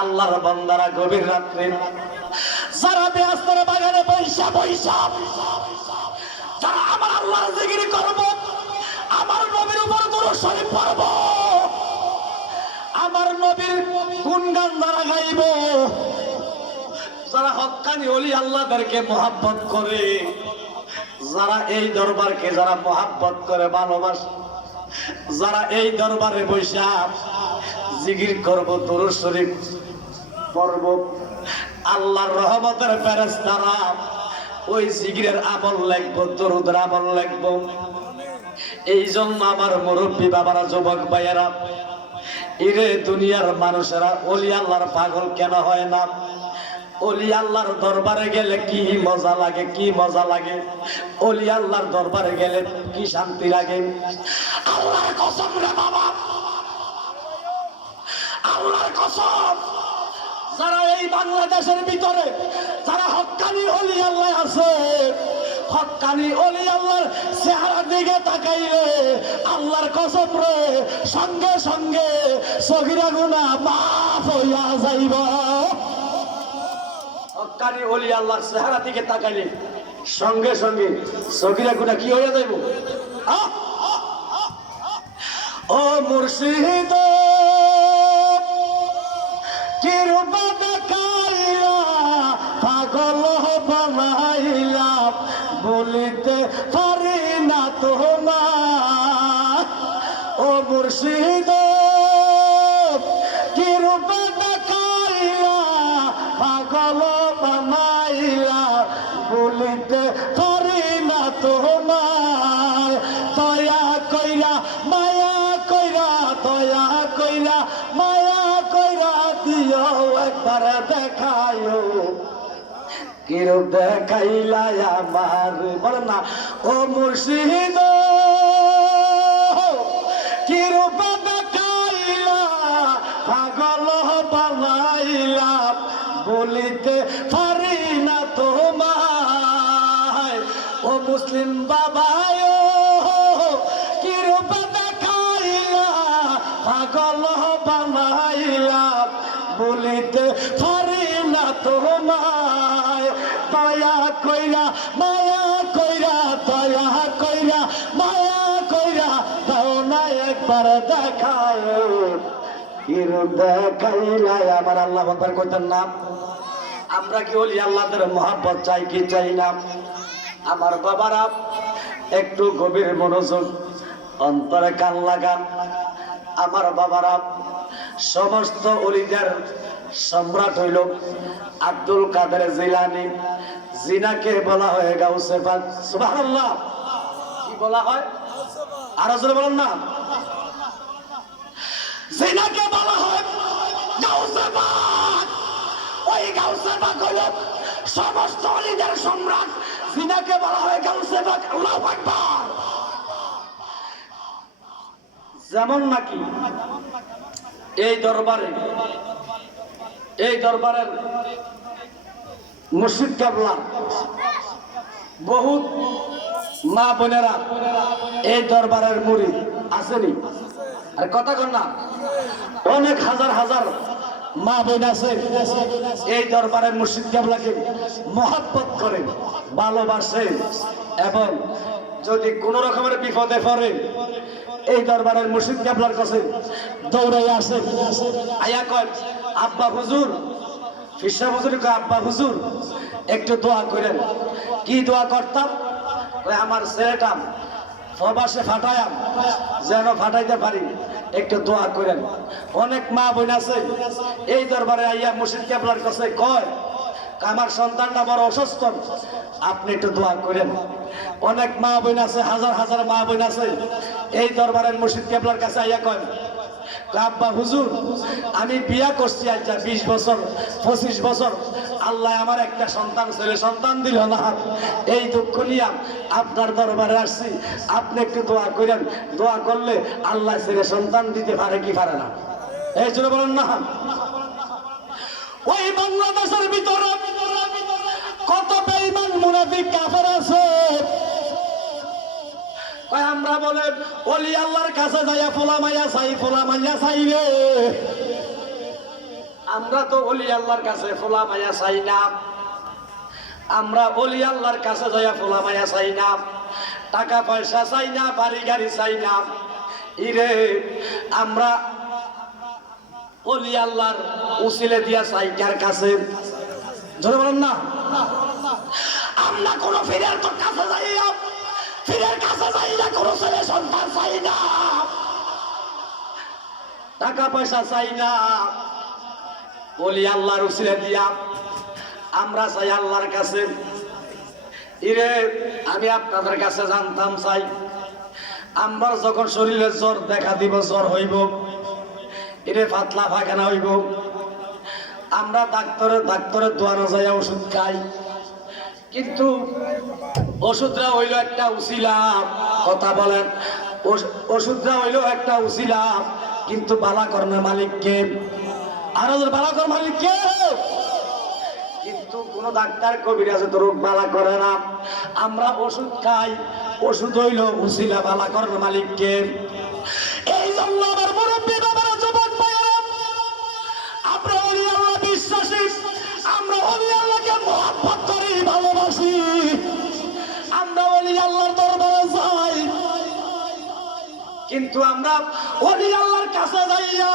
আল্লাহর বান্দারা গভীর রাত্রে যারা বেহেশতের বাগানে বৈশা বৈশা যারা আমার আল্লাহর জিকির করব, আমার নবীর উপর দরুদ শরীফ পড়ব, আমার নবীর গুণগান যারা গাইব, যারা হক্কানি ওলি আল্লাহদেরকে মহব্বত করে, যারা এই দরবারকে যারা মহব্বত করে ভালোবাসে, যারা এই দরবারে বৈশা জিকির করব, দরুদ শরীফ পড়ব, আল্লাহর রহমতের ফেরেশতারা ওই জিকিরের আমল লিখব, দরুদের আমল লিখব। এই জন্য আমার মুরব্বী বাবারা, যুবক ভাইয়েরা, ইরে দুনিয়ার মানুষেরা ওলি আল্লাহর পাগল কেন হয় না? ওলি আল্লাহর দরবারে গেলে কি মজা লাগে, কি মজা লাগে! ওলি আল্লাহর দরবারে গেলে কি শান্তি লাগে! আল্লাহর কসম রে বাবা, আল্লাহর কসম, যারা এই বাংলাদেশের ভিতরে যারা হক্কানি ওলি আল্লাহ আছে, হক্কানি ওলি আল্লাহর চেহারা দিকে তাকাইলে আল্লাহর কসম রে সঙ্গে সঙ্গে সগীরা গুনাহ মাফ হইয়া যাইব। হক্কানি ওলি আল্লাহর চেহারা দিকে তাকাইলে সঙ্গে সঙ্গে সগীরা গুনাহ কি হইয়া যাইব? ও মুর্শিদ কিরূপে দেখাইলা পাগল বানাইলা, বলিতে পারি না তোমার। ও মুর্শিদ কিরূপে দেখাইলা পাগল বানাইলা, বলিতে পারি না তোমার। দয়া কইরা মায়া কইরা, দয়া কইরা মায়া কইরা দিও একবার দেখায়ো, কিরূপ দেখাইলা আমার। বলেন না, ও মুর্শিদ কিরূপ দেখাইলা পাগল বানাইলা, বলিতে পারি না তোমায়। ও মুসলিম বাবায় কিরূপ দেখাইলা পাগল বানাইলা, বলিতে পারি না তোমায়। দয়া কইরা মায়া কইরা, দয়া কইরা মায়া কইরা দাও না একবার দেখায়, কিরূপ দেখাইলা আমার। আল্লাহ একবার কইতেন না, আমরা কি ওলি আল্লাহদের মহব্বত চাই কি চাই না? আমার বাবারা একটু গভীর মনোযোগ, অন্তরে কান লাগান। আমার বাবারা, সমস্ত ওলিদের সম্রাট হইল আব্দুল কাদের জিলানী। জিনাকে বলা হয় গাউসে পাক। সুবহানাল্লাহ, কি বলা হয়? আরো জোরে বলেন না। জিনাকে বলা হয় গাউসে পাক। ওই গাউসে পাক হইল সমস্ত ওলিদের সম্রাট। জিনাকে বলা হয় গাউসে পাক। আল্লাহু আকবার। যেমন নাকি এই দরবারের মুর্শিদ কেবলা বহুত মা বোনেরা এই দরবারের মুরিদ আসেনি? আর কথা কন না, অনেক হাজার হাজার মা বোন আছে এই দরবারের মুর্শিদ কেবলাকে মহব্বত করে, ভালোবাসে, এবং যদি কোন রকমের বিপদে পড়ে এই দরবারের মুর্শিদ কেবলার কাছে দৌড়াই আসে, আয়া কয় আব্বা হুজুর, ফিরসা হুজুর কয় আব্বা হুজুর একটু দোয়া করেন। কি দোয়া করতাম? আমার ছেলেটা প্রবাসে ফাটায়াম, যেন ফাটাইতে পারি, একটু দোয়া করেন। অনেক মা বোন আছে এই দরবারে আইয়া মুর্শিদ কেবলার কাছে কয় আমার সন্তানটা বড় অসুস্থ, আপনি একটু দোয়া করেন। অনেক মা বোন আছে, হাজার হাজার মা বোন আছে এই দরবারের মুর্শিদ কেবলার কাছে আইয়া কয় আব্বা হুজুর আমি বিয়া করছি আজ 20 বছর 25 বছর, আল্লাহ আমার একটা সন্তান ছেলে সন্তান দিল না, এই দুঃখ নিয়ে আপনার দরবারে আসছি, আপনি একটু দোয়া করেন। দোয়া করলে আল্লাহ ছেলে সন্তান দিতে পারে কি পারে না? এই জন্য বলেন না। ওই বাংলাদেশের ভিতরে কত বেঈমান মুনাফিক কাফের আছে, আমরা বলে ওলি আল্লাহর কাছে যাইয়া ফোলা মাইয়া চাই, ফোলা মাইয়া চাই রে। আমরা তো ওলি আল্লাহর কাছে ফোলা মায়া চাই না, আমরা ওলি আল্লাহর কাছে যাইয়া ফোলা মায়া চাই না, টাকা পয়সা চাই না, বাড়ি গাড়ি চাই না। ইরে আমরা ওলি আল্লাহর উসিলে দিয়া চাই কার কাছে? জোরে বলেন না। আমরা কোন ফিরের তো কাছে যাইয়া, ফিরের কাছে যাইয়া কোন ছেলে সন্তান চাই না, টাকা পয়সা চাই না। ওলি আল্লাহর উসিলে দিয়া আমরা চাই আল্লাহর কাছে। ইরে আমি আপনাদের কাছে জানতাম চাই, আমার যখন শরীরে জ্বর দেখা দিব, জ্বর হইব, ইরে পাতলা পায়খানা হইব, আমরা ডাক্তারের দোয়ানো যাইয়া ওষুধ খাই, কিন্তু ওষুধরা হইল একটা উসিলা। কথা বলেন, ওষুধরা হইল একটা উসিলা, কিন্তু বালা কর্মের মালিককে, আর বালা কর্মের মালিককে। কিন্তু কোন ডাক্তার কবিরাজে তো রোগ বালা করে না, আমরা ওষুধ খাই, ওষুধ হইল উসিলা, বালা কর্মের মালিককে। এই জন্য আমার মুরব্বী বাবারা, যুবক ভাইয়েরা, আমরা ওলি আল্লাহ বিশ্বাসী, আমরা ওলি আল্লাহকে মহব্বত করি, ভালোবাসি, আমরা ওলি আল্লাহর দরবারে যাই, কিন্তু আমরা ওলি আল্লাহর কাছে যাইয়া,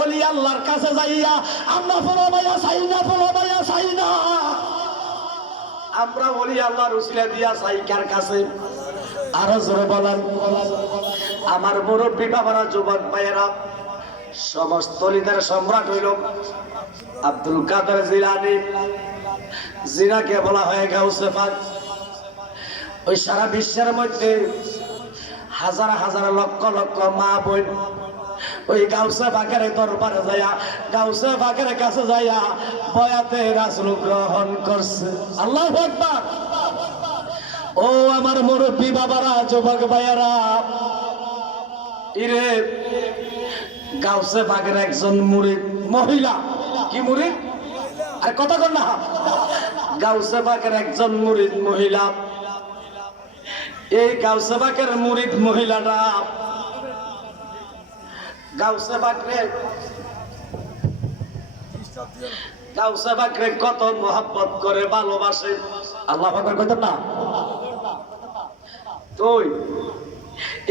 ওলি আল্লাহর কাছে যাইয়া আমরা ফলাবাইয়া চাই না, ফলাবাইয়া চাই না। আমরা ওলি আল্লাহর উসিলা দিয়া চাই কার কাছে? আরো জোরে বলেন। আমার মুরব্বী বাবারা, যুবক ভাইয়েরা, সমস্ত অলিদের সম্রাট হইল আব্দুল কাদের জিলানী, জিনাকে বলা হয় গাউসে পাক। ওই সারা বিশ্বের মধ্যে হাজার হাজার লক্ষ লক্ষ মা বোন ওই গাউসে পাকের দরবারে যাইয়া, গাউসে পাকের কাছে যাইয়া বয়াতে রাসূল গ্রহণ করছে। আল্লাহু আকবার। ও আমার মুরব্বী বাবারা, যুবক ভাইয়েরা, ইরে গাউসে পাকের একজন মুরিদ মহিলা, কি মুরিদ? আর কথা কর না। গাউসে পাকের একজন মুরিদ মহিলা, এই গাউসে পাকের মুরিদ মহিলাটা গাউসে পাকরে কত মহব্বত করে, ভালোবাসে। আল্লাহু আকবার কইতেন না? তো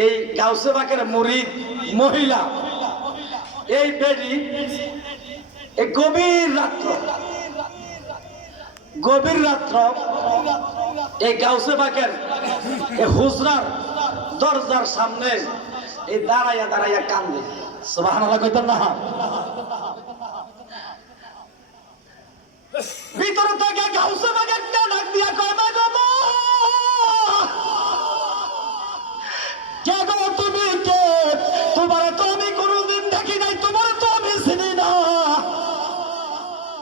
এই গাউসে পাকের মুরিদ মহিলা, এই বেডি এই গভীর রাত্র এই গাউসে পাকের হুজরার দরজার সামনে এই দাঁড়াইয়া দাঁড়াইয়া কান্দে। সুবহানাল্লাহ কইতেন না? ভিতর থেকে গাউসে পাক একটা ডাক দিয়া কয়, মা গো মা, কে গো তুমি কে? তোমার তো আমি কোনোদিন দেখি নাই, তোমার তো আমি চিনি না,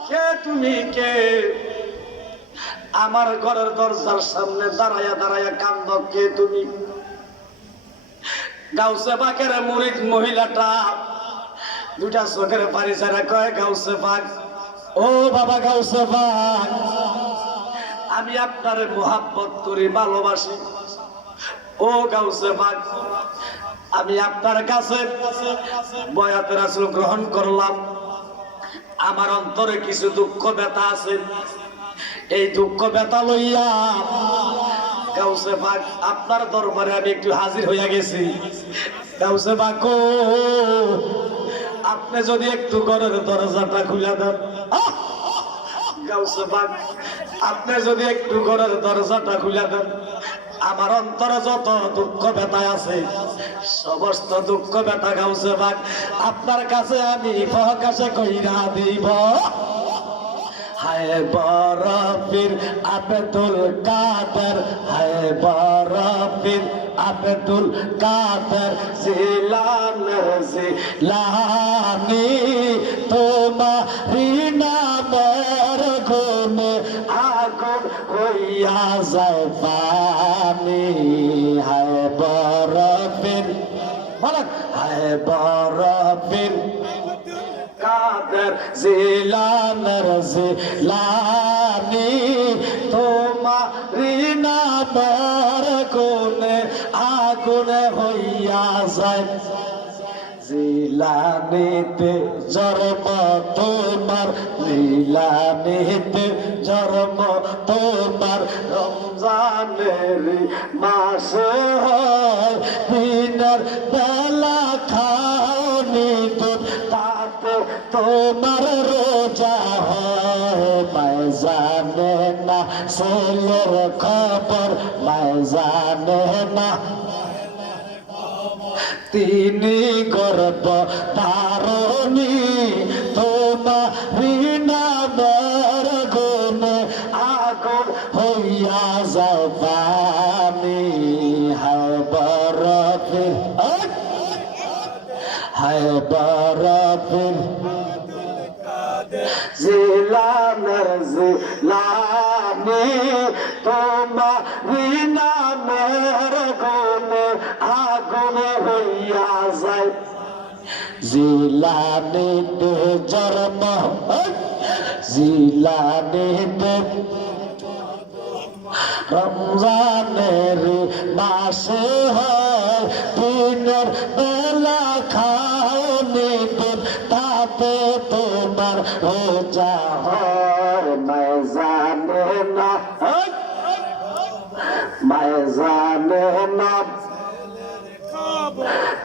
কে তুমি কে? আমার ঘরের দরজার সামনে দাঁড়াইয়া দাঁড়াইয়া কান্দ, কে তুমি? গাউসে পাকের মুরিদ মহিলাটা দুটা চোখের পানি ছাড়া কয়, গাউসে পাক, ও বাবা গাউসে পাক, আমি আপনারে মোহাব্বত করি, ভালোবাসি। ও গাউসে পাক, আমি আপনার কাছে বয়াতে রাসূল গ্রহণ করলাম, আমার অন্তরে কিছু দুঃখ ব্যথা আছে, এই দুঃখ ব্যথা লইয়া গাউসে পাক আপনার দরবারে আমি একটু হাজির হইয়া গেছি। গাউসে পাক, আপনি যদি একটু ঘরের দরজাটা খুলে দেন, গাউসে পাক আপনি যদি একটু ঘরের দরজাটা খুলে দেন, আমার অন্তরে যত দুঃখ ব্যথা আছে, সমস্ত দুঃখ ব্যথা গাউসে পাক আপনার কাছে আমি প্রকাশে কইরা দিব। হায় বরফির আব্দুল কাদের, হায় বরফির আব্দুল কাদের জিলানী, তোমারি নামের গুণে আগুন হইয়া যায় পানি। হায় বরফির, বলেন, হায় বরফির কাদের জিলানী, তোমারি নামের গুণে আগুন হইয়া যায়। জিলানীতে জন্ম জিলানিতে জন্ম তোমার রমজানের মাসে হয় দিনের বেলা খাওনি দুধ তাতে তোমার রোজা হয় মায় জানে না ছেলের খবর মায় জানে না তিনি গর্ব ধারণী তোমারি নামের গুণে আগুন হইয়া যাবানি হায় বরফির হায় বরফির জিলানের জিলানি তোমারি নামের গুণে আগুন হইয়া যায় জিলানিতে জন্ম জিলানিতে রমজানের মাসে হয় দিনের বেলা খাওনি দুধ তাতে তোমার রোজা হয় মায় জানে না মায় জানে না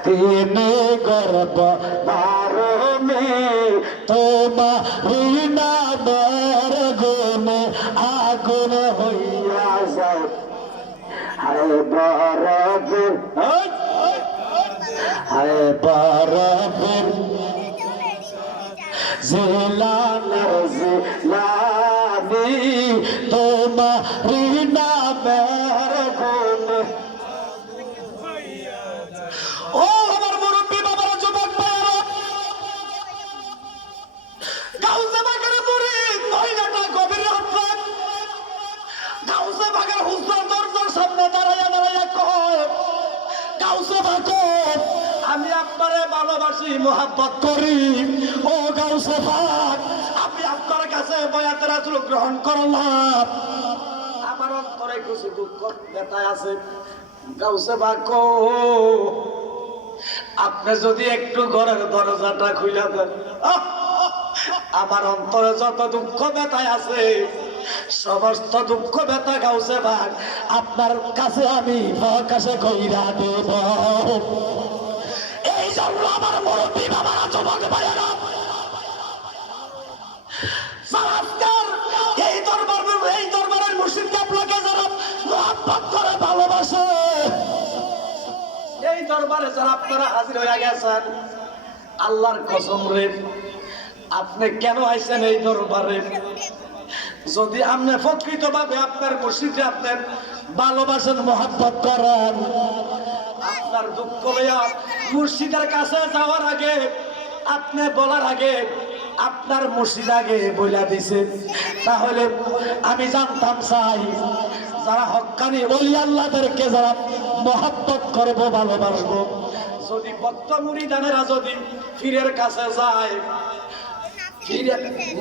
তিনি গর্ব ধারণী তোমারি নামের গুণে আগুন হইয়া যায় হায় বরফির হায় বরফির জিলানের জিলানি তোমারি নামের গুণে ও আমার মুরব্বী বাবারা যুবক ভাইরা গাউসে বাগের মুরিদ মহিলাটা গভীর রাত গাউসে বাগের হুজুর দরজার সামনে দাঁড়াইয়া কয় গাউসে বাগর আমি আপনারে ভালোবাসি মোহাব্বত করি ও গাউসে বাগ আমি আপনার কাছে বয়াতের রাসূল গ্রহণ করলাম আমার অন্তরে কিছু দুঃখ ব্যথা আছে গাউসে বাগ আপনি যদি একটু ঘরের দরজাটা খুলে দেন আমার অন্তরে যত দুঃখ ব্যথায় আছে সমস্ত দুঃখ ব্যথা গাউসে বাগ আপনার কাছে আমি প্রকাশে কইরা দেব এই জন্য আমার মুরব্বী বাবারা যুবক ভাইয়েরা এই দরবারের মুর্শিদকে আপনাকে যারা মহব্বত করে ভালোবাসে এই দরবারে যারা আপনারা হাজির হয়ে গেছেন আল্লাহর কসম রে আপনি কেন আইছেন এই দরবারে যদি আপনি প্রকৃতভাবে আপনার মুর্শিদকে আপনার ভালোবাসেন মহব্বত করেন আপনার দুঃখ লইয়া মুর্শিদের কাছে যাওয়ার আগে আপনি বলার আগে আপনার মুর্শিদ আগে বইলা দিছে তাহলে আমি জানতাম চাই যারা হক্কানি ওলি আল্লাহদেরকে যারা মহব্বত করব ভালোবাসবো যদি ভক্ত মুরিদানেরা যদি পীরের কাছে যায়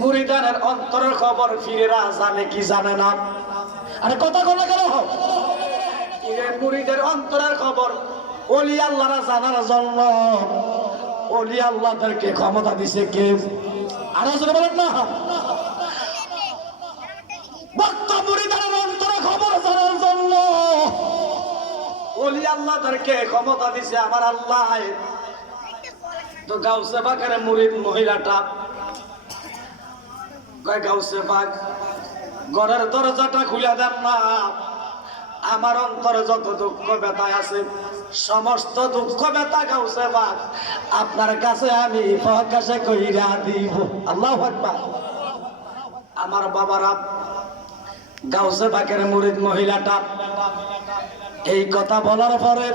মুরিদানের অন্তরের খবর পীরেরা জানে কি জানে না আরে কথা কথা কেন পীরের মুরিদের অন্তরের খবর ওলি আল্লাহরা জানার জন্য ওলি আল্লাহদেরকে ক্ষমতা দিছে কে আরো জোরে বলেন না ভক্ত মুরিদানের অন্তরের খবর জানার জন্য ওলি আল্লাহদেরকে ক্ষমতা দিছে আমার আল্লাহ তো গাউসে বাগের মুরিদ মহিলাটা গাউসে বাগ ঘরের দরজাটা খুলে দেন না আমার অন্তরে যত দুঃখ ব্যথায় আছে সমস্ত দুঃখ ব্যথা গাউসে বাগ আপনার কাছে আমি প্রকাশে কইরা দিব আল্লাহু আকবার আমার বাবারা গাউসে বাগের মুরিদ মহিলাটা এই কথা বলার পরে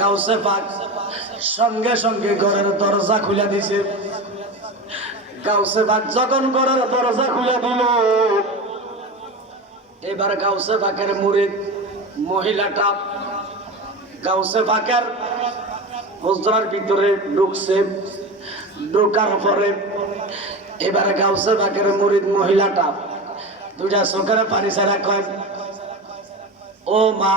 গাউসে বাগ সঙ্গে সঙ্গে ঘরের দরজা খুলে দিছে গাউসে বাগ যখন ঘরের দরজা খুলে দিল এবার গাউসে বাগের মুরিদ মহিলাটা গাউসে বাগের হুজরার ভিতরে ঢুকছে ঢোকার পরে এবার গাউসে বাগের মুরিদ মহিলাটা দুইটা চোখের পানি ছাড়া কয় ও মা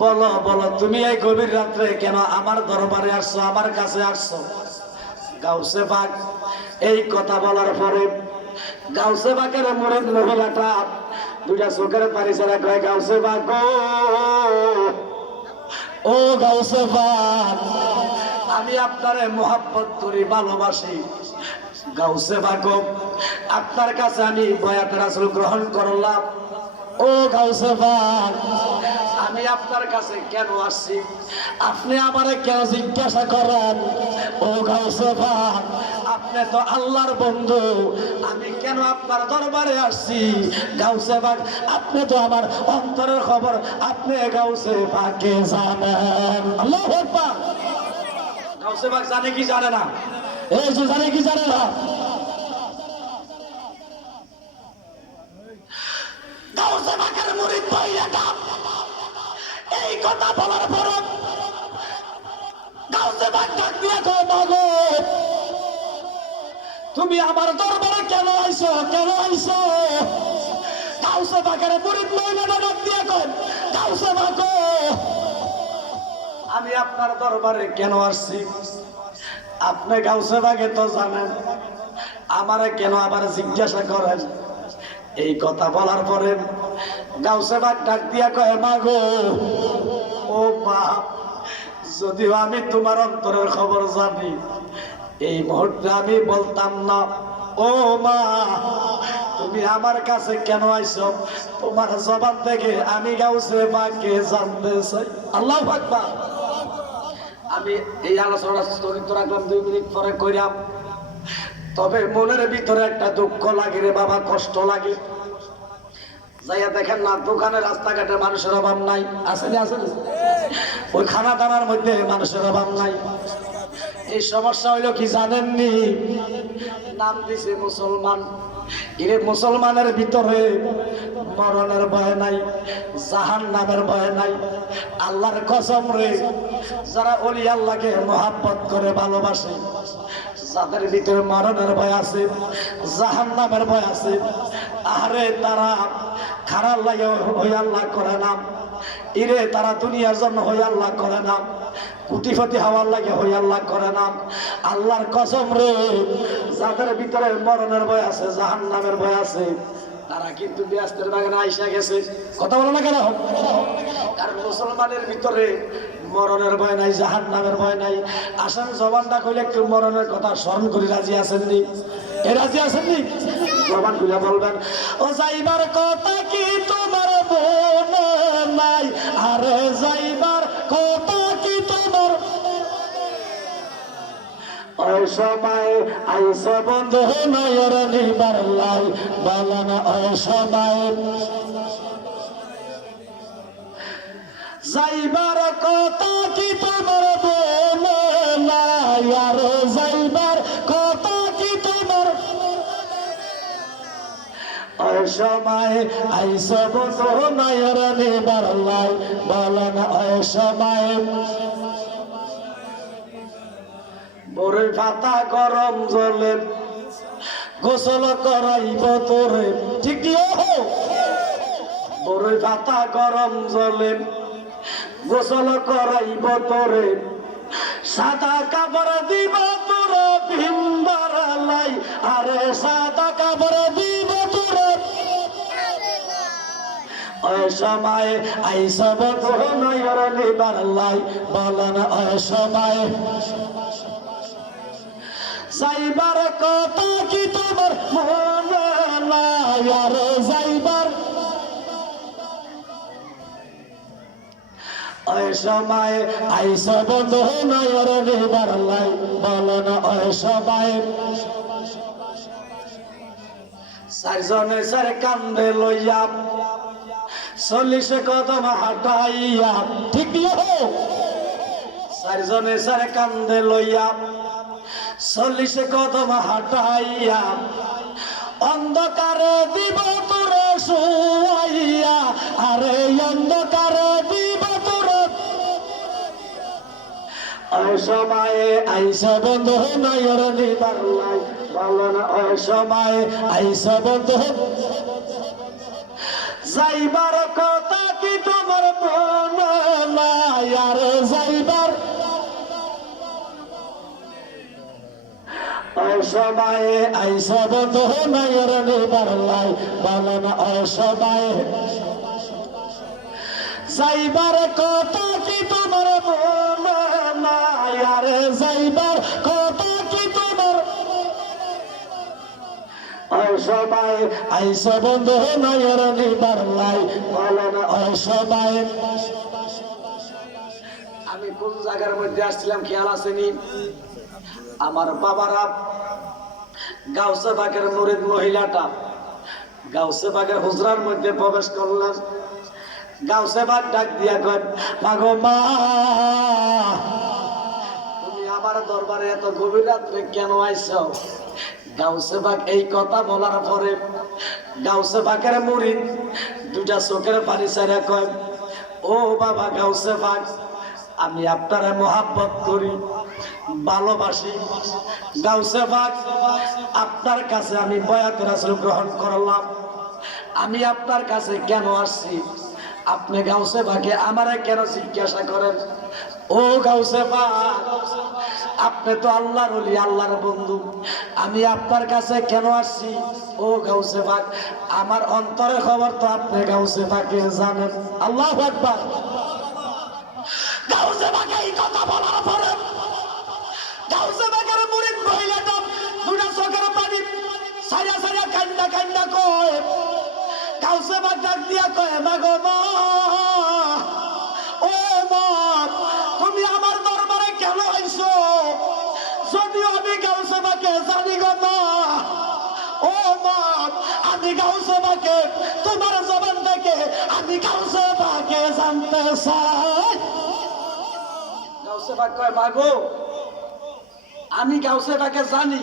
বলো বলো তুমি এই গভীর রাত্রে কেন আমার দরবারে আসছো আমার কাছে আসছো গাউসে পাক এই কথা বলার পরে গাউসে পাকের মুরিদ মহিলাটা দুইটা চোখের পানি ছেড়ে কয়, গাউসে পাক গো, ও গাউসে পাক, আমি আপনারে মোহাব্বত করি, ভালোবাসি। গাউসে পাক গো, আপনার কাছে আমি বয়াত রাসূল গ্রহণ করলাম। ও গাউসে পাক, আমি আপনার কাছে কেন আসছি, আপনি আমারে কেন জিজ্ঞাসা করেন? ও গাউসে পাক, আপনি তো আল্লাহর বন্ধু, আমি কেন আপনার দরবারে আসছি? গাউসে পাক, আপনি তো আমার অন্তরের খবর, আপনি গাউসে পাকে জানেন। আল্লাহু আকবার। গাউসে পাক জানে কি জানে না? এই যে জানে কি জানে না? গাউসে পাকের মুরিদ মহিলাটা এই কথা বলার পর গাউসে পাক ডাক দিয়ে কয়, মাগো, তুমি আমার দরবারে কেন আইছো, কেন আইছো? গাউসে পাকের মুরিদ মহিলাটা ডাক দিয়ে কয়, গাউসে পাক, আমি আপনার দরবারে কেন আসছি? আপনি গাউসে পাকে তো জানেন, আমারে কেন আবার জিজ্ঞাসা করেন? এই কথা বলার পরে গাউসে পাক ডাক দিয়া কয়, মাগো, ও মা, যদিও আমি তোমার অন্তরের খবর জানি, এই মুহূর্তে আমি বলতাম না। ও মা, তুমি আমার কাছে কেন আইছো? তোমার জবান থেকে আমি গাউসে পাককে জানতে চাই। আল্লাহু আকবার। আমি এই আলোচনা স্থগিত রাখলাম, 2 মিনিট পরে কইরাম। তবে মনের ভিতরে একটা দুঃখ লাগে রে বাবা, কষ্ট লাগে। যাইয়া দেখেন না, দোকানে রাস্তাঘাটে মানুষের অভাব নাই, আছে না? আছে। ওই খানা দানার মধ্যে মানুষের অভাব নাই। এই সমস্যা হইল কি জানেননি? নাম দিছে মুসলমান। এর মুসলমানের ভিতরে মরণের ভয় নাই, জাহান্নামের ভয় নাই। আল্লাহর কসম রে, যারা ওলি আল্লাহকে মহাব্বত করে ভালোবাসে, যাদের ভিতরে মরণের ভয় আছে, জাহান্নামের ভয় আছে, আরে তারা খারাপ লাগে হই আল্লাহ করে না। ইরে তারা দুনিয়ার জন্য হই আল্লাহ করে না, কুটিপতি হওয়ার লাগে হই আল্লাহ করে না। আল্লাহর কসম রে, যাদের ভিতরে মরণের ভয় আছে, জাহান্নামের ভয় আছে, তারা কিন্তু ব্যস্তের বাগানে আইসা গেছে। কথা বলো না কেন? কারণ মুসলমানের ভিতরে মরণের ভয় নাই, জাহান্নামের ভয় নাই। আসেন জবানটা কইলে একটু মরণের কথা স্মরণ করি, রাজি আছেননি? এ রাজি আছেননি? জবান খুলে বলবেন, ও যাইবার কথা কি তোমার মনে নাই? আরে যাইবার কথা কি তোমার? ওই সময় আইসে বন্ধু নয়র নিবার লাই, বলেন ওই সময় যাইবার কথা কি তোমার মনে নাই? আরে যাইবার কথা কি তোমার? ওই সময় আইসে বন্ধু নয়র নিবার লাই, বলেন ওই সময় বড়ই পাতা গরম জলে গোসল করাইব তোরে। ঠিক কি? বড়ই পাতা গরম জলে গোসল করাইব তোরে, সাদা কাপড় দিব তোরে ভিমবার লাই। আরে সাদা কাপড় দিব তোরে। ওই সময় আইসব তো নয়র নিবার লাই, বলেন ওই সময় যাইবার কথা কি তোমার মনে নাই? আরে যাইবার ওই সময় আইসা বন্ধু নয়র নিবার লাই, বলেন ওই সময় 4 জনে 4 কান্দে লইয়া 40 কদম হাঁটাইয়া। ঠিক দিয়ে 4 জনে 4 কান্দে লইয়া 40 কদম হাঁটাইয়া, অন্ধকারে দিব তোরে শুয়াইয়া। আরে অন্ধকারে দিব তোরে। ওই সময় আইসা বন্ধু নয়র নিবার লাই, বলেন ওই সময় আইসা বন্ধু যাইবার কথা কি তোমার মনে নাই? আরে যাইবার অসময়ে আইসা বন্ধু নাইর নিবার লাই বলেন অসময়ে যাইবার কথা কি তোমার মনে নাই আরে যাইবার কথা কি তোমার অসময়ে আইসা বন্ধু নাইর নিবার লাই বলেন অসময়ে আমি কোন জায়গার মধ্যে আসছিলাম খেয়াল আসেনি আমার বাবারা গাউসে বাগের মুরিদ মহিলাটা গাউসে বাগের হুজরার মধ্যে প্রবেশ করলেন গাউসে বাগ ডাক দিয়া কয় মাগো মা তুমি আমার দরবারে এত গভীর রাত্রে কেন আইছো গাউসে বাগ এই কথা বলার পরে গাউসে বাগের মুরিদ দুটা চোখের পানি ছাড়া কয় ও বাবা গাউসে বাগ আমি আপনারে মোহাব্বত করি ভালোবাসি গাউসে বাগ আপনার কাছে আমি বয়াত রাসূল গ্রহণ করলাম আমি আপনার কাছে কেন আসছি আপনি গাউসে বাগে আমারে কেন জিজ্ঞাসা করেন ও গাউসে বাগ আপনি তো আল্লাহর ওলি আল্লাহর বন্ধু আমি আপনার কাছে কেন আসছি ও গাউসে বাগ আমার অন্তরের খবর তো আপনি গাউসে বাগে জানেন আল্লাহু আকবার গাউসে বাগে এই কথা বলার পরে গাউসে বাগের মুরিদ মহিলাটা দুটা চোখের পানি সারা সারা কান্না কান্না কয় গাউসে বাগ ডাক দিয়া কয় মাগো মা ও মা তুমি আমার দরবারে কেন আইছো যদিও আমি গাউসে বাগে জানি গো মা ও মা আমি গাউসে বাগে তোমার জবান থেকে আমি গাউসে বাগে জানতে চাই গাউসে বাগ কয় মাগো আমি গাউসে বাগে জানি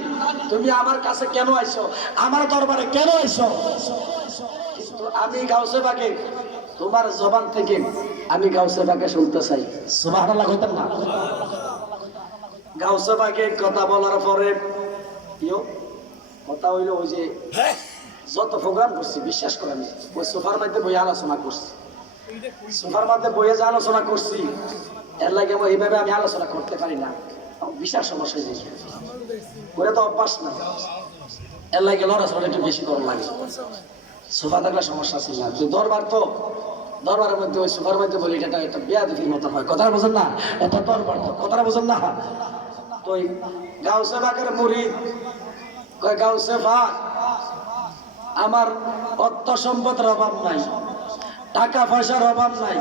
তুমি আমার কাছে কেন আইছো আমার দরবারে কেন আইছো কিন্তু আমি গাউসে বাগে তোমার জবান থেকে আমি গাউসে বাগে শুনতে চাই সুবহানাল্লাহ কইতেন না গাউসে বাগে কথা বলার পরে কথা হইল ওই যে যত প্রোগ্রাম করছি বিশ্বাস করেন ওই সোফার মধ্যে বই আলোচনা করছি সোফার মধ্যে বইয়ে যে আলোচনা করছি এর লাগে এইভাবে আমি আলোচনা করতে পারি না বিশাল সমস্যা হয়েছে করে তো অভ্যাস না এর লাগে লড়াচড়া একটু বেশি কম লাগে সোফা থাকলে সমস্যা ছিল না দরবার তো দরবারের মধ্যে ওই সোফার মধ্যে বলি এটা একটা বেয়াদবির মতো হয় কথাটা বোঝেন না এটা দরবার তো কথাটা বোঝেন না তো ওই গাউসে বাগের মুরিদ কয় গাউসে বাগ আমার অর্থ সম্পদের অভাব নাই টাকা পয়সার অভাব নাই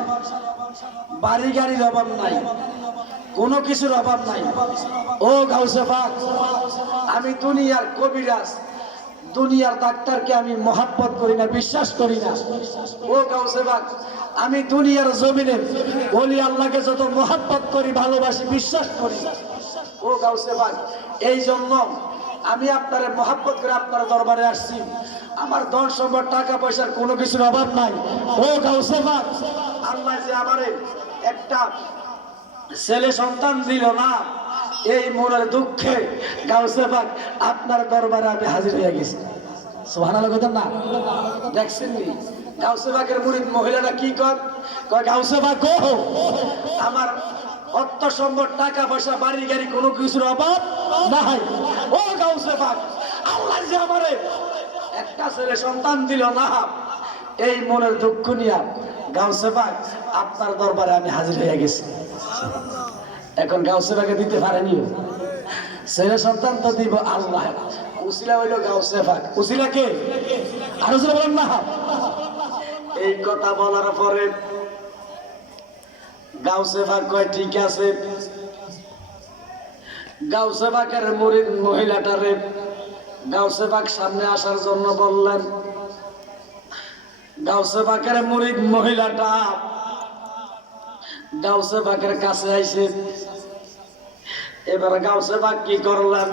বাড়ি গাড়ির অভাব নাই কোনো কিছুর অভাব নাই ও গাউসে বাগ আমি দুনিয়ার কবিরাজ দুনিয়ার ডাক্তারকে আমি মহাব্বত করি না বিশ্বাস করি না ও গাউসে বাগ আমি দুনিয়ার জমিনে ওলি আল্লাহকে যত মহাব্বত করি ভালোবাসি বিশ্বাস করি ও গাউসে বাগ এই জন্য আমি আপনার মহাব্বত করে আপনার দরবারে আসছি আমার ধন সম্পদ টাকা পয়সার কোনো কিছুর অভাব নাই ও গাউসে বাগ আল্লাহ যে আমারে একটা ছেলে সন্তান দিল না এই মনের দুঃখে গাউসে বাগ আপনার দরবারে আমি হাজির হয়ে গেছি সুবহানাল্লাহ কইতেন না দেখছেন নি গাউসে বাগের মুরিদ মহিলাটা কি কয় গাউসে বাগ গো আমার অর্থ সম্পদ টাকা পয়সা বাড়ি গাড়ি কোনো কিছুর অভাব নাই ও গাউসে বাগ আল্লাহ যে আমারে একটা ছেলে সন্তান দিল না এই মনের দুঃখ নিয়ে গাউসে বাগ আপনার দরবারে আমি হাজির হয়ে গেছি এখন গাউসে বাগে দিতে পারেনি ছেলে সন্তান তো দিব আল্লাহ উসিলা হইল গাউসে বাগ উসিলা কে আরো জোরে বলেন না এই কথা বলার পরে গাউসে বাগ কয় ঠিক আছে গাউসে বাগের মুরিদ মহিলাটারে গাউসে বাগ সামনে আসার জন্য বললেন গাউসে বাগের মুরিদ মহিলাটা গাউসে বাগের কাছে আইছে এবার গাউসে বাগ কি করলেন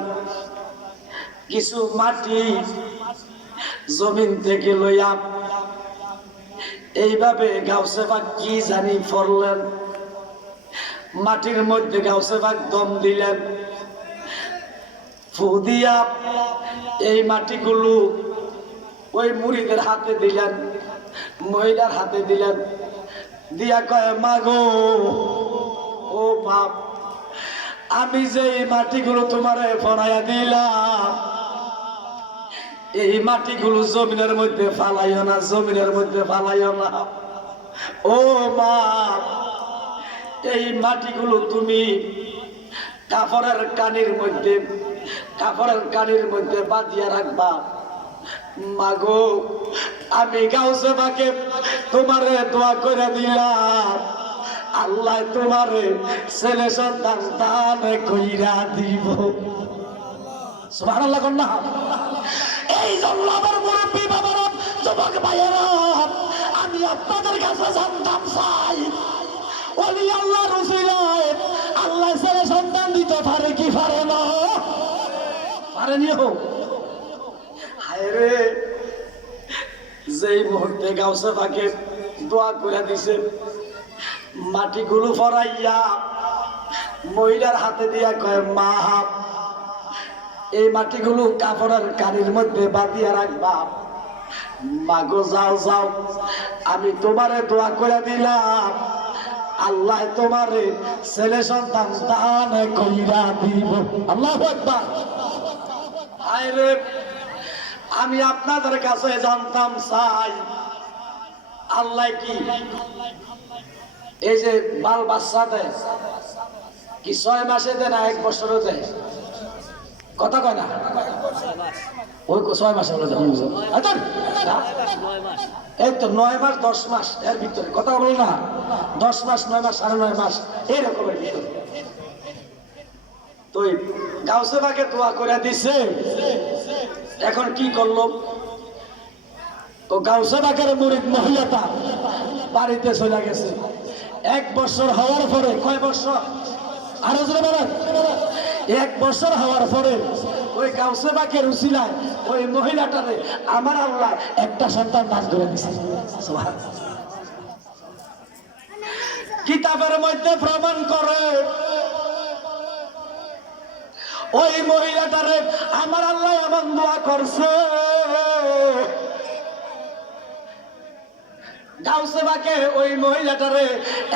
কিছু মাটি জমিন থেকে লইয়া এইভাবে গাউসে বাগ কি জানি পড়লেন মাটির মধ্যে গাউসে বাগ দম দিলেন ফু দিয়া এই মাটিগুলো ওই মুরিদের হাতে দিলেন মহিলার হাতে দিলেন দিয়া কয় মাগো ও বাপ আমি যে এই মাটিগুলো তোমারে ফড়াইয়া দিলাম, এই মাটিগুলো জমিনের মধ্যে ফালাইও না, জমিনের মধ্যে ফালাইও না। ও মা, এই মাটিগুলো তুমি কাপড়ের কানির মধ্যে বাঁধিয়া রাখবা। মাগো, আমি গাউসে পাকে তোমারে দোয়া করে দিলাম, আল্লাহ তোমারে ছেলে সন্তান দান কইরা দিব। সুবহানাল্লাহ কন্যা। এই জন্য আমার মুরব্বী বাবারা, যুবক ভাইয়েরা, আমি আপনাদের কাছে জানতাম চাই, ওলি আল্লাহর উসিলায় আল্লাহ ছেলে সন্তান দিতে পারে কি পারে না? পারেনি হোক। হায় রে, যেই মুহূর্তে গাউসে পাকে দোয়া করে দিছে, মাটিগুলো ফরাইয়া মহিলার হাতে দিয়া কয়, মা এই মাটিগুলো কাপড়ের কানির মধ্যে বাঁধিয়া রাখবা। মাগো যাও যাও, আমি তোমারে দোয়া করে দিলাম, আল্লাহ তোমারে ছেলে সন্তান দান কইরা দিব। আল্লাহু আকবার। হায় রে, আমি আপনাদের কাছে জানতাম চাই, আল্লাহ কি এই যে বাল বাচ্চা দেয় কি 6 মাসে দেয় না 1 বছরে দেয়? কথা কয় না? ওই 6 মাসে বলে এই তো 9 মাস 10 মাস এর ভিতরে, কথা বল না? 10 মাস 9 মাস 9.5 মাস এইরকমের ভিতরে। তো গাউসে পাকে দোয়া করে দিছে, এখন কি করলো? ও গাউসে পাকের মুরিদ মহিলাটা বাড়িতে চলে গেছে। 1 বছর হওয়ার পরে, কয় বছর? আরো জোরে বলেন। 1 বছর হওয়ার পরে ওই গাউসে পাকের উসিলায় ওই মহিলাটারে আমার আল্লাহ একটা সন্তান দান করে দিছে। কিতাবের মধ্যে প্রমাণ করে ওই মহিলাটারে আমার আল্লাহ এমন দোয়া করছে, গাউসে পাকে ওই মহিলাটারে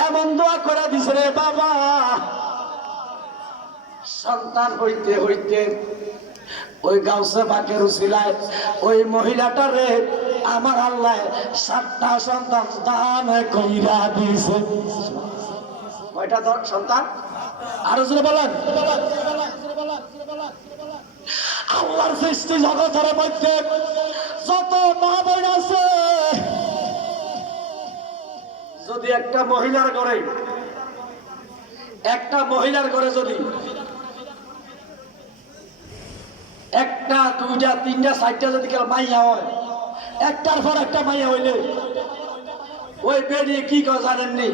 এমন দোয়া করে দিছে রে বাবা, সন্তান হইতে হইতে ওই গাউসে পাকের উসিলায় ওই মহিলাটারে আমার আল্লাহ 7টা সন্তান দান কইরা দিছে। কয়টা সন্তান? আরো জোরে বলেন। আল্লাহর সৃষ্টি জগতের মধ্যে যত মা বোন আছে, যদি একটা মহিলার ঘরে যদি 1টা 2টা 3টা 4টা যদি কেউ মাইয়া হয়, একটার পর একটা মাইয়া হইলে ওই বেরিয়ে কি করে জানেননি?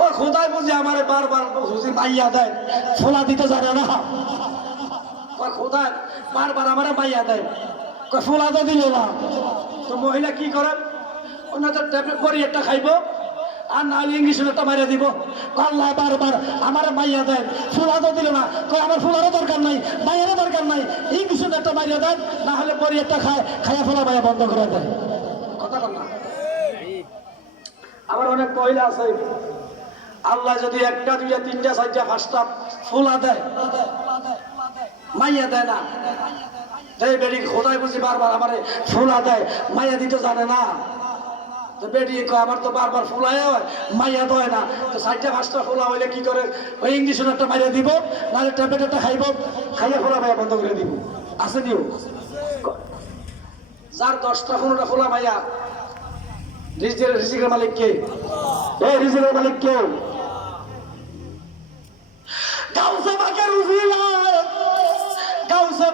ও খোদাই বুঝি আমার বারবার বুঝি মাইয়া দেয়, ফোলা দিতে জানে না। খোদাই বারবার আমার মাইয়া দেয়, ফোলা তো দিল না। তো মহিলা কি করে? ওনাদের ট্যাবলেট করে একটা খাইব, আর নাহলে ইংলিশের একটা মাইয়া দিব। আল্লাহ বারবার আমার মাইয়া দেন, ফুলা তো দিল না, আমার ফুলারও দরকার নাই, মাইয়ারও দরকার নাই, ইংলিশের একটা মাইয়া দেন, না হলে পরে একটা খায়া ফোলা মাইয়া বন্ধ করে দেয়। কথা বল না। আমার অনেক মহিলা আছে, আল্লাহ যদি 1টা 2টা 3টা 4টা 5টা ফুলা দেয়, মাইয়া দেয় না, তাই বেরি খোদাই বুঝি বারবার আমারে ফুলা দেয়, মাইয়া দিতে জানে না। তো বেরিয়ে কয় আমার তো বারবার ফুলাই হয়, মাইয়া দেয় না। তো 4টা 5টা ফুলা হইলে কি করে? ওই ইংলিশের একটা মাইয়া দিব, নাহলে ট্যাবলেট একটা খাইব, খাইয়া ফোলা মাইয়া বন্ধ করে দিব। আছে নিও যার 10টা 15টা ফোলা মাইয়া, রিজিকের মালিক কে? এই রিজিকের মালিক কে? গাউসে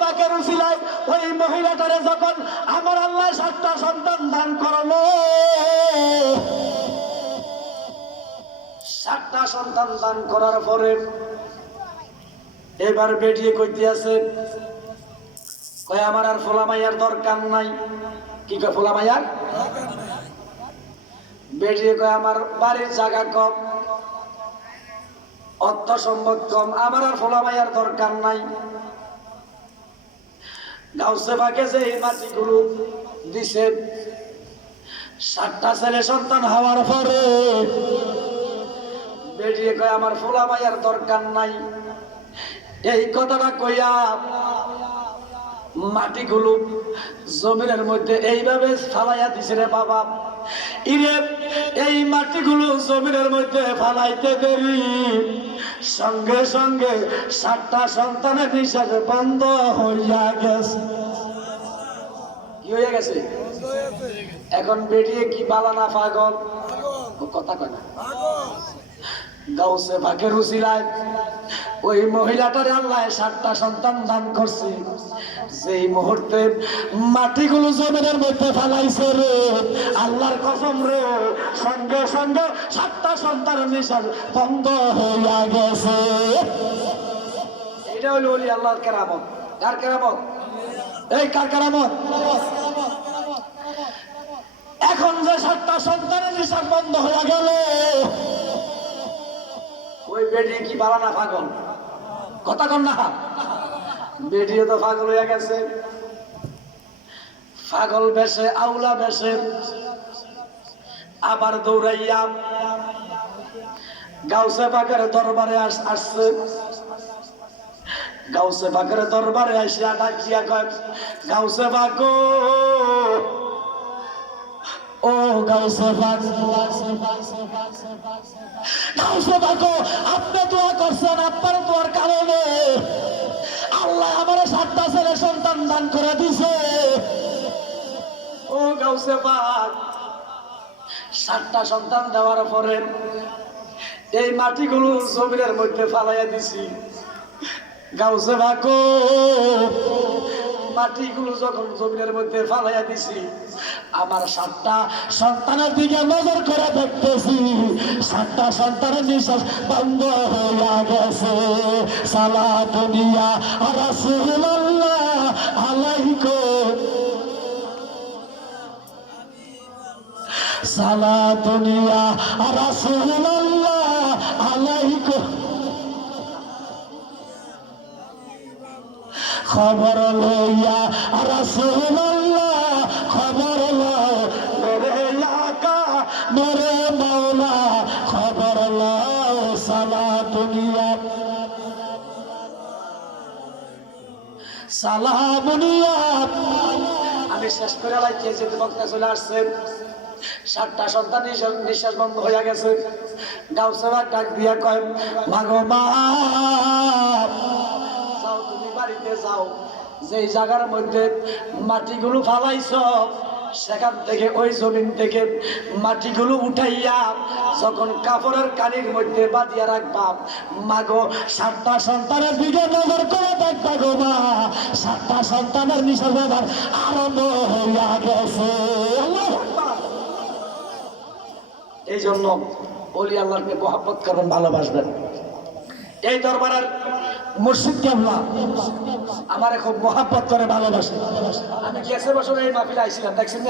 পাকের উসিলায় ওই মহিলাটারে যখন আমার আল্লাহ 7টা সন্তান দান করলো, 7টা সন্তান দান করার পরে এবার বেরিয়ে কইতে আছে, কয় আমার আর ফোলা মাইয়ার দরকার নাই। কি কয়? ফোলা মাইয়ার বেরিয়ে কয় আমার বাড়ির জায়গা কম, অর্থ সম্পদ কম, আমার আর ফোলা মাইয়ার দরকার নাই। গাউসে পাকে যে এই মাটিগুলো দিছে, 7টা ছেলে সন্তান হওয়ার পরে বেরিয়ে কয় আমার ফোলা মাইয়ার দরকার নাই, এই কথাটা কইয়া মাটিগুলো জমিনের মধ্যে এইভাবে ফালাইয়া দিছে রে বাবা। ইরে এই মাটিগুলো জমিনের মধ্যে ফালাইতে দেরি সঙ্গে সঙ্গে 7টা সন্তানের নিঃশ্বাস বন্ধ হইয়া গেছে। কি হইয়া গেছে? এখন বেরিয়ে কি বালানা পাগল কথা কয় না। গাউসে পাকের উসিলায় ওই মহিলাটারে আল্লাহ 7টা সন্তান দান করছে। যেই মুহূর্তে মাটিগুলো জমিনের মধ্যে ফালাইছে রে আল্লাহর কসম রে সঙ্গে সঙ্গে 7টা সন্তানের নিঃশ্বাস বন্ধ হইয়া গেছে। এটা হলো ওলি আল্লাহর কেরামত। কার কেরামত? এই কার কেরামত? এখন যে 7টা সন্তানের নিঃশ্বাস বন্ধ হইয়া গেল ওই বেডি কি বালানা পাগল কথা কন না। বেডিও তো পাগল হইয়া গেছে। পাগল বেশে আউলা বেশে আবার দৌড়াইয়া গাউসে পাকের দরবারে আসছে। গাউসে পাকের দরবারে আসিয়া ডাকিয়া কয় গাউসে পাক ও গাউসে পাক, গাউসে পাক আপনি দোয়া করছেন, আপনার দোয়ার কারণে আল্লাহ আমার 7টা ছেলে সন্তান দান করে দিছে। ও গাউসে পাক 7টা সন্তান দেওয়ার পরে এই মাটিগুলো জমিনের মধ্যে ফালাইয়া দিছি। গাউসে পাক মাটিগুলো যখন জমিনের মধ্যে ফালাইয়া দিছি আমার 7টা সন্তানের দিকে নজর করে দেখতেছি 7টা সন্তানের নিঃশ্বাস বন্ধ হইয়া গেছে। সালাতুন ইয়া রাসূলুল্লাহ আলাইকুম, সালাতুন ইয়া রাসূলুল্লাহ আলাইকুম। খবর লইয়া রাসূলুল্লাহ খবর লও মেরে আকা মেরে মাওলা খবর লও সালাতুন ইয়া সালামুন ইয়া। আমি শেষ করে লাইছি যে বক্তা চলে আসছেন। 7টা সন্তান নিঃশ্বাস বন্ধ হইয়া গেছে। গাউসে পাক ডাক দিয়া কয় মাগো মা যাও তুমি বাড়িতে যাও, যেই জায়গার মধ্যে মাটিগুলো ফালাইছ সেখান থেকে ওই জমিন থেকে মাটিগুলো উঠাইয়া যখন কাপড়ের কানির মধ্যে বাঁধিয়া রাখবা মাগো 7টা সন্তানের দিকে নজর করে দেখবা গো মা 7টা সন্তানের নিঃশ্বাস ব্যবহার আরম্ভ হইয়া গেছে। এই জন্য ওলি আল্লাহকে মহব্বত করবেন, ভালোবাসবেন। এই দরবারের মুর্শিদ কেবলা আমারে খুব মহব্বত করে ভালোবাসে। আমি 10 বছর এই মাহফিলে আইছিলাম, দেখছেন।